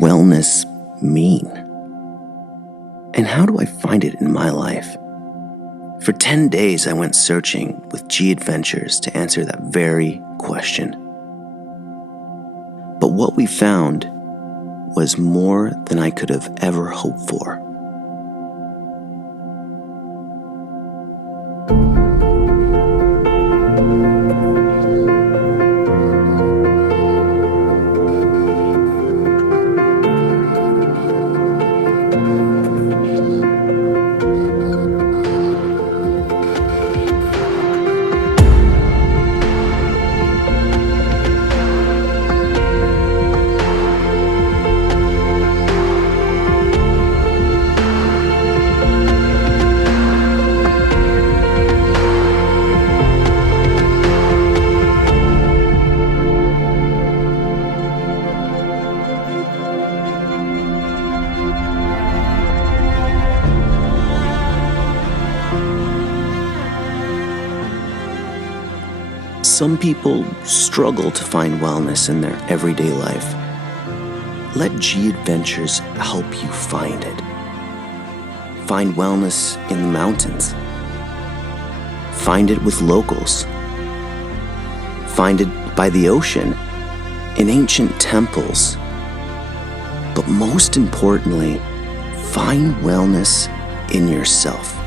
wellness mean? And how do I find it in my life? For 10 days, I went searching with G Adventures to answer that very question. But what we found was more than I could have ever hoped for. Some people struggle to find wellness in their everyday life. Let G Adventures help you find it. Find wellness in the mountains. Find it with locals. Find it by the ocean, in ancient temples. But most importantly, find wellness in yourself.